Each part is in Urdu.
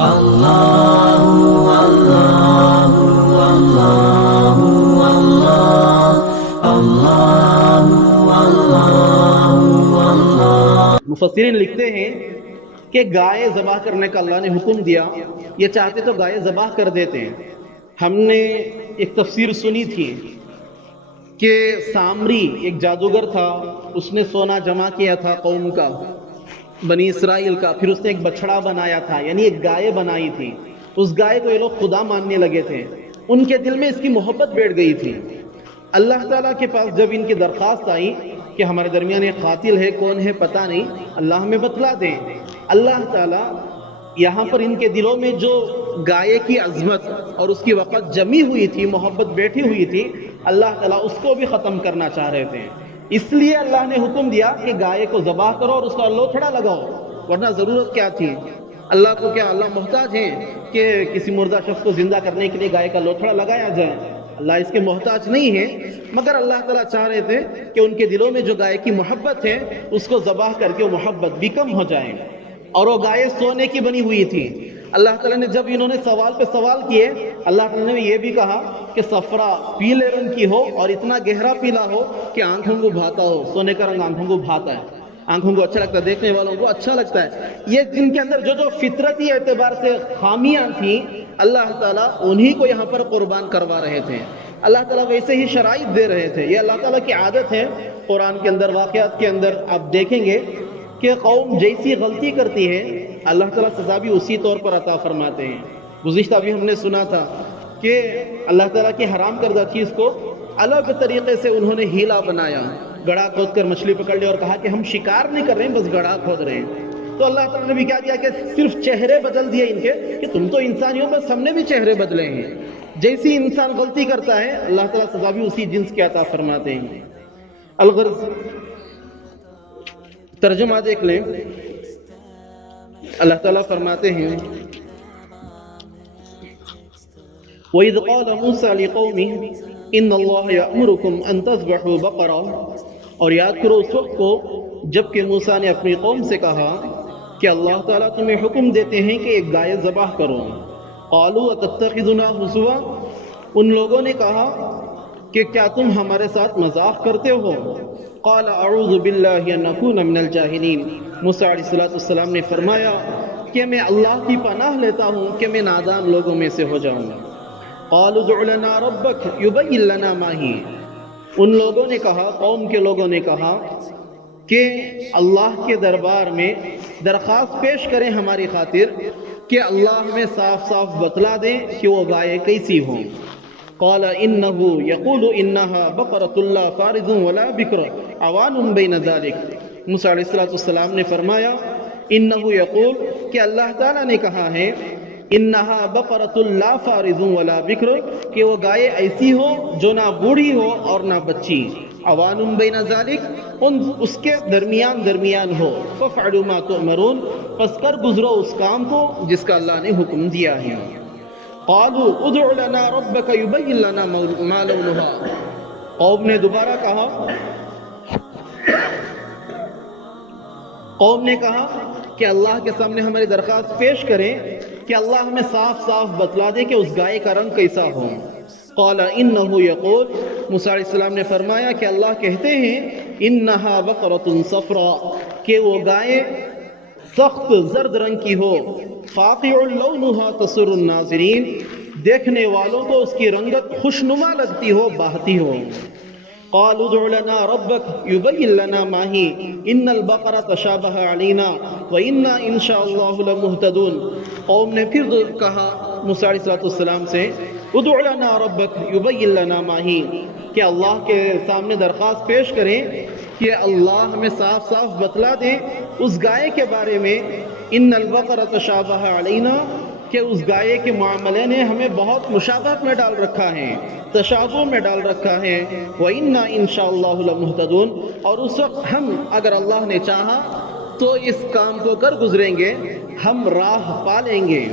مفسرین لکھتے ہیں کہ گائے ذبح کرنے کا اللہ نے حکم دیا، یہ چاہتے تو گائے ذبح کر دیتے ہیں۔ ہم نے ایک تفسیر سنی تھی کہ سامری ایک جادوگر تھا، اس نے سونا جمع کیا تھا قوم کا، بنی اسرائیل کا، پھر اس نے ایک بچڑا بنایا تھا، یعنی ایک گائے بنائی تھی۔ اس گائے کو یہ لوگ خدا ماننے لگے تھے، ان کے دل میں اس کی محبت بیٹھ گئی تھی۔ اللہ تعالیٰ کے پاس جب ان کی درخواست آئی کہ ہمارے درمیان ایک قاتل ہے، کون ہے پتہ نہیں، اللہ ہمیں بتلا دیں، اللہ تعالیٰ یہاں پر ان کے دلوں میں جو گائے کی عظمت اور اس کی وقت جمی ہوئی تھی، محبت بیٹھی ہوئی تھی، اللہ تعالیٰ اس کو بھی ختم کرنا چاہ رہے تھے۔ اس لیے اللہ نے حکم دیا کہ گائے کو ذبح کرو اور اس کا لوتھڑا لگاؤ، ورنہ ضرورت کیا تھی؟ اللہ کو کیا اللہ محتاج ہیں کہ کسی مردہ شخص کو زندہ کرنے کے لیے گائے کا لوتھڑا لگایا جائے؟ اللہ اس کے محتاج نہیں ہے، مگر اللہ تعالیٰ چاہ رہے تھے کہ ان کے دلوں میں جو گائے کی محبت ہے اس کو ذبح کر کے وہ محبت بھی کم ہو جائے۔ اور وہ گائے سونے کی بنی ہوئی تھی۔ اللہ تعالیٰ نے جب انہوں نے سوال پہ سوال کیے، اللہ تعالیٰ نے یہ بھی کہا کہ صفرا پیلے رنگ کی ہو اور اتنا گہرا پیلا ہو کہ آنکھوں کو بھاتا ہو۔ سونے کا رنگ آنکھوں کو بھاتا ہے، آنکھوں کو اچھا لگتا ہے، دیکھنے والوں کو اچھا لگتا ہے۔ یہ جن کے اندر جو فطرتی اعتبار سے خامیاں تھیں، اللہ تعالیٰ انہی کو یہاں پر قربان کروا رہے تھے۔ اللہ تعالیٰ ویسے ہی شرائط دے رہے تھے، یہ اللہ تعالیٰ کی عادت ہے۔ قرآن کے اندر واقعات کے اندر آپ دیکھیں گے کہ قوم جیسی غلطی کرتی ہے اللہ تعالیٰ سزا بھی اسی طور پر عطا فرماتے ہیں۔ گزشتہ بھی ہم نے سنا تھا کہ اللہ تعالیٰ کی حرام کردہ چیز کو الگ طریقے سے انہوں نے ہیلا بنایا، گڑھا کھود کر مچھلی پکڑ لی اور کہا کہ ہم شکار نہیں کر رہے ہیں، بس گڑھا کھود رہے ہیں۔ تو اللہ تعالیٰ نے بھی کیا کیا کہ صرف چہرے بدل دیے ان کے کہ تم تو انسانی ہو، بس ہم نے بھی چہرے بدلے ہیں۔ جیسی انسان غلطی کرتا ہے اللہ تعالیٰ سزا بھی اسی جنس کے عطا فرماتے ہیں۔ الغرض ترجمہ دیکھ لیں، اللہ تعالیٰ فرماتے ہیں وَإِذْ قَالَ مُوسَىٰ لِقَوْمِهِ إِنَّ اللَّهَ يَأْمُرُكُمْ أَن تَذْبَحُوا بَقَرَةً، اور یاد کرو اس وقت کو جب کہ موسیٰ نے اپنی قوم سے کہا کہ اللہ تعالیٰ تمہیں حکم دیتے ہیں کہ ایک گائے ذبح کرو۔ قَالُوا أَتَتَّخِذُنَا هُزُوًا، ان لوگوں نے کہا کہ کیا تم ہمارے ساتھ مذاق کرتے ہو؟ قال اعوذ باللہ ان اکون من الجاہلین، موسیٰ علیہ السلام نے فرمایا کہ میں اللہ کی پناہ لیتا ہوں کہ میں نادان لوگوں میں سے ہو جاؤں۔ قالوا ادع لنا ربک یبین لنا ما ہی، ان لوگوں نے کہا، قوم کے لوگوں نے کہا کہ اللہ کے دربار میں درخواست پیش کریں ہماری خاطر کہ اللہ ہمیں صاف صاف بتلا دیں کہ وہ گائے کیسی ہوں۔ قال انه يقول انها بقرة لا فارض ولا بكر عوان بين ذلك، موسیٰ علیہ السلام نے فرمایا انه يقول کہ اللہ تعالیٰ نے کہا ہے انها بقرة لا فارض ولا بكر کہ وہ گائے ایسی ہو جو نہ بوڑھی ہو اور نہ بچی، عوان بین ذلك اس کے درمیان ہو، فافعلوا ما تؤمرون پس کر گزرو اس کام کو جس کا اللہ نے حکم دیا ہے۔ قالوا ادع لنا ربك يبين لنا ما لونها، قوم نے دوبارہ کہا، قوم نے کہا کہ اللہ کے سامنے ہماری درخواست پیش کریں کہ اللہ ہمیں صاف صاف بتلا دے کہ اس گائے کا رنگ کیسا ہو۔ قال انه يقول، موسیٰ علیہ السلام نے فرمایا کہ اللہ کہتے ہیں انها بقرة صفراء کہ وہ گائے سخت زرد رنگ کی ہو، فاقع لونها تسر الناظرین دیکھنے والوں کو اس کی رنگت خوشنما لگتی ہو، باہتی ہو۔ قالوا ادع لنا ربك يبين لنا ما هي ان البقرة تشابه علينا وإنا ان شاء الله لمهتدون، قوم نے پھر کہا موسیٰ علیہ السلام سے ادع لنا ربك يبين لنا ما هي کہ اللہ کے سامنے درخواست پیش کریں کہ اللہ ہمیں صاف صاف بتلا دیں اس گائے کے بارے میں، ان البقرة تشابه علينا کہ اس گائے کے معاملے نے ہمیں بہت مشابہت میں ڈال رکھا ہے، تشابہ میں ڈال رکھا ہے، وَإِنَّا إِن شَاءَ اللَّهُ لَمُهْتَدُونَ اور اس وقت ہم اگر اللہ نے چاہا تو اس کام کو کر گزریں گے، ہم راہ پا لیں گے۔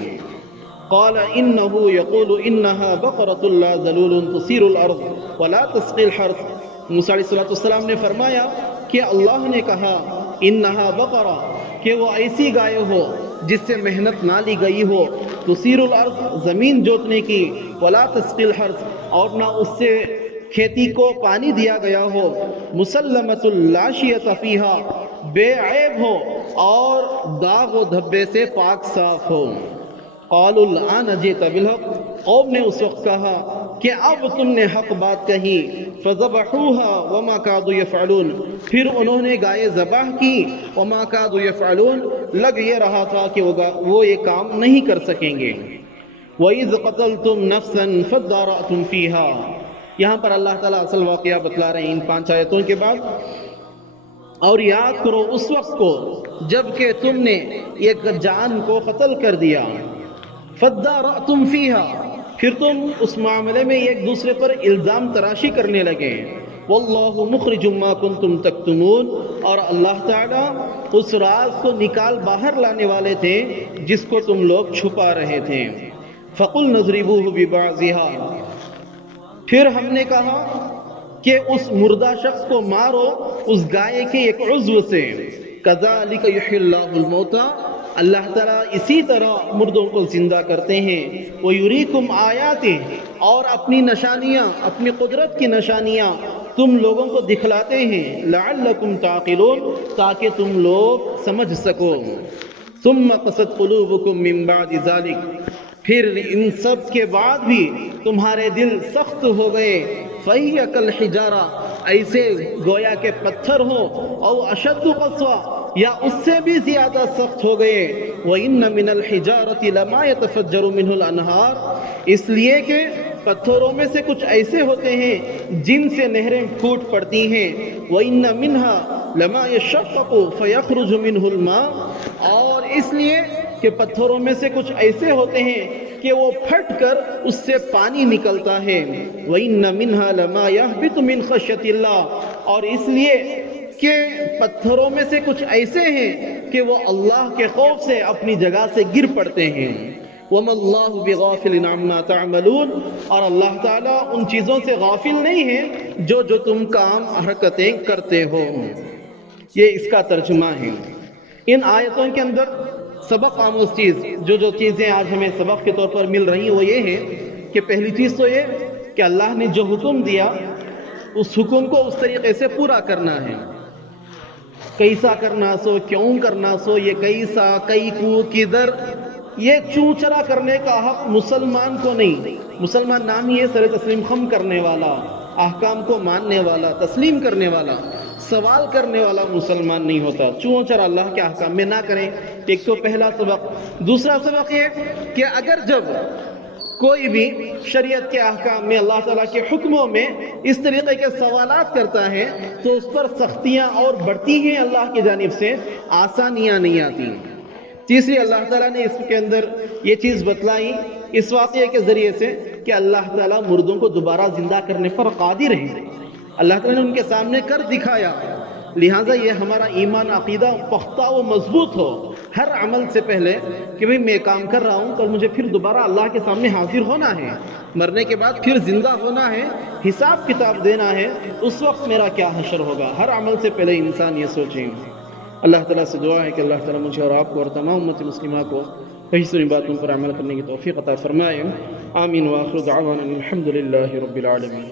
قال إِنَّهُ يَقُولُ إِنَّهَا بَقَرَةٌ لَا ذَلُولٌ تُثِيرُ الْأَرْضَ وَلَا تَسْقِي الْحَرْثَ، موسیٰ علیہ السلام نے فرمایا کہ اللہ نے کہا انہا بقرہ کہ وہ ایسی گائے ہو جس سے محنت نہ لی گئی ہو، تثیر الارض زمین جوتنے کی، ولا تسقی الحرث اور نہ اس سے کھیتی کو پانی دیا گیا ہو، مسلمۃ لا شیۃ فیہا بے عیب ہو اور داغ و دھبے سے پاک صاف ہو۔ قالوا الآن جئت بالحق، قوم نے اس وقت کہا کہ اب تم نے حق بات کہی، فذبحوها وما كادوا يفعلون، پھر انہوں نے گائے ذبح کی، وما كادوا يفعلون لگ یہ رہا تھا کہ وہ یہ کام نہیں کر سکیں گے۔ وَإِذْ قَتَلْتُمْ نَفْسًا فَادَّارَأْتُمْ فِيهَا، یہاں پر اللہ تعالیٰ اصل واقعہ بتلا رہے ہیں ان 5 آیتوں کے بعد۔ اور یاد کرو اس وقت کو جب کہ تم نے ایک جان کو قتل کر دیا، فَادَّارَأْتُمْ فِيهَا، پھر تم اس معاملے میں ایک دوسرے پر الزام تراشی کرنے لگے، وَاللَّهُ مُخْرِجٌ مَا كُنْتُمْ تَكْتُمُونَ، اور اللہ تعالیٰ اس راز کو نکال باہر لانے والے تھے جس کو تم لوگ چھپا رہے تھے۔ فَقُلْنَا اضْرِبُوهُ بِبَعْضِهَا، پھر ہم نے کہا کہ اس مردہ شخص کو مارو اس گائے کے ایک عضو سے، كَذَلِكَ يُحْيِي اللَّهُ الْمَوْتَى، اللہ تعالیٰ اسی طرح مردوں کو زندہ کرتے ہیں، وَيُرِيكُمْ آيَاتِهِ، اور اپنی نشانیاں، اپنی قدرت کی نشانیاں تم لوگوں کو دکھلاتے ہیں، لَعَلَّكُمْ تَعْقِلُونَ، تاکہ تم لوگ سمجھ سکو۔ ثُمَّ قَسَتْ قُلُوبُكُمْ مِنْ بَعْدِ ذَلِكَ، پھر ان سب کے بعد بھی تمہارے دل سخت ہو گئے، فَهِيَ كَالْحِجَارَةِ، ایسے گویا کے پتھر ہوں، او اشد قسوہ، یا اس سے بھی زیادہ سخت ہو گئے، وَإِنَّ مِنَ الْحِجَارَةِ لَمَا يَتَفَجَّرُ مِنْهُ الْأَنْهَارُ، اس لیے کہ پتھروں میں سے کچھ ایسے ہوتے ہیں جن سے نہریں پھوٹ پڑتی ہیں، وَإِنَّ مِنْهَا لَمَا يَشَّقَّقُ فَيَخْرُجُ مِنْهُ الْمَاءُ، اور اس لیے کہ پتھروں میں سے کچھ ایسے ہوتے ہیں کہ وہ پھٹ کر اس سے پانی نکلتا ہے، وَإِنَّ مِنْهَا لَمَا يَهْبِطُ مِنْ خَشْيَةِ اللَّهِ، اور اس لیے کہ پتھروں میں سے کچھ ایسے ہیں کہ وہ اللہ کے خوف سے اپنی جگہ سے گر پڑتے ہیں، وَمَا اللَّهُ بِغَافِلٍ عَمَّا تَعْمَلُونَ، اور اللہ تعالیٰ ان چیزوں سے غافل نہیں ہے جو تم کام حرکتیں کرتے ہو۔ یہ اس کا ترجمہ ہے۔ ان آیتوں کے اندر سبق آموز چیز جو چیزیں آج ہمیں سبق کے طور پر مل رہی ہیں وہ یہ ہے کہ پہلی چیز تو یہ کہ اللہ نے جو حکم دیا اس حکم کو اس طریقے سے پورا کرنا ہے۔ کیسا کرنا سو، کیوں کرنا سو، یہ کیسا، کئی کو، کدھر، یہ چونچرا کرنے کا حق مسلمان کو نہیں۔ مسلمان نام ہی ہے سر تسلیم خم کرنے والا، احکام کو ماننے والا، تسلیم کرنے والا، سوال کرنے والا مسلمان نہیں ہوتا۔ چونچرا اللہ کے احکام میں نہ کریں، ایک تو پہلا سبق۔ دوسرا سبق یہ کہ اگر جب کوئی بھی شریعت کے احکام میں، اللہ تعالیٰ کے حکموں میں اس طریقے کے سوالات کرتا ہے تو اس پر سختیاں اور بڑھتی ہیں، اللہ کی جانب سے آسانیاں نہیں آتی۔ تیسری، اللہ تعالیٰ نے اس کے اندر یہ چیز بتلائی اس واقعے کے ذریعے سے کہ اللہ تعالیٰ مردوں کو دوبارہ زندہ کرنے پر قادر ہے۔ اللہ تعالیٰ نے ان کے سامنے کر دکھایا، لہٰذا یہ ہمارا ایمان عقیدہ پختہ و مضبوط ہو ہر عمل سے پہلے کہ بھئی میں کام کر رہا ہوں تو مجھے پھر دوبارہ اللہ کے سامنے حاضر ہونا ہے، مرنے کے بعد پھر زندہ ہونا ہے، حساب کتاب دینا ہے، اس وقت میرا کیا حشر ہوگا۔ ہر عمل سے پہلے انسان یہ سوچیں۔ اللہ تعالیٰ سے دعا ہے کہ اللہ تعالیٰ مجھے اور آپ کو اور تمام امت مسلمہ کو کئی ساری باتوں پر عمل کرنے کی توفیق عطا فرمائے۔ آمین، وآخر دعوانا الحمد للہ رب العالمین۔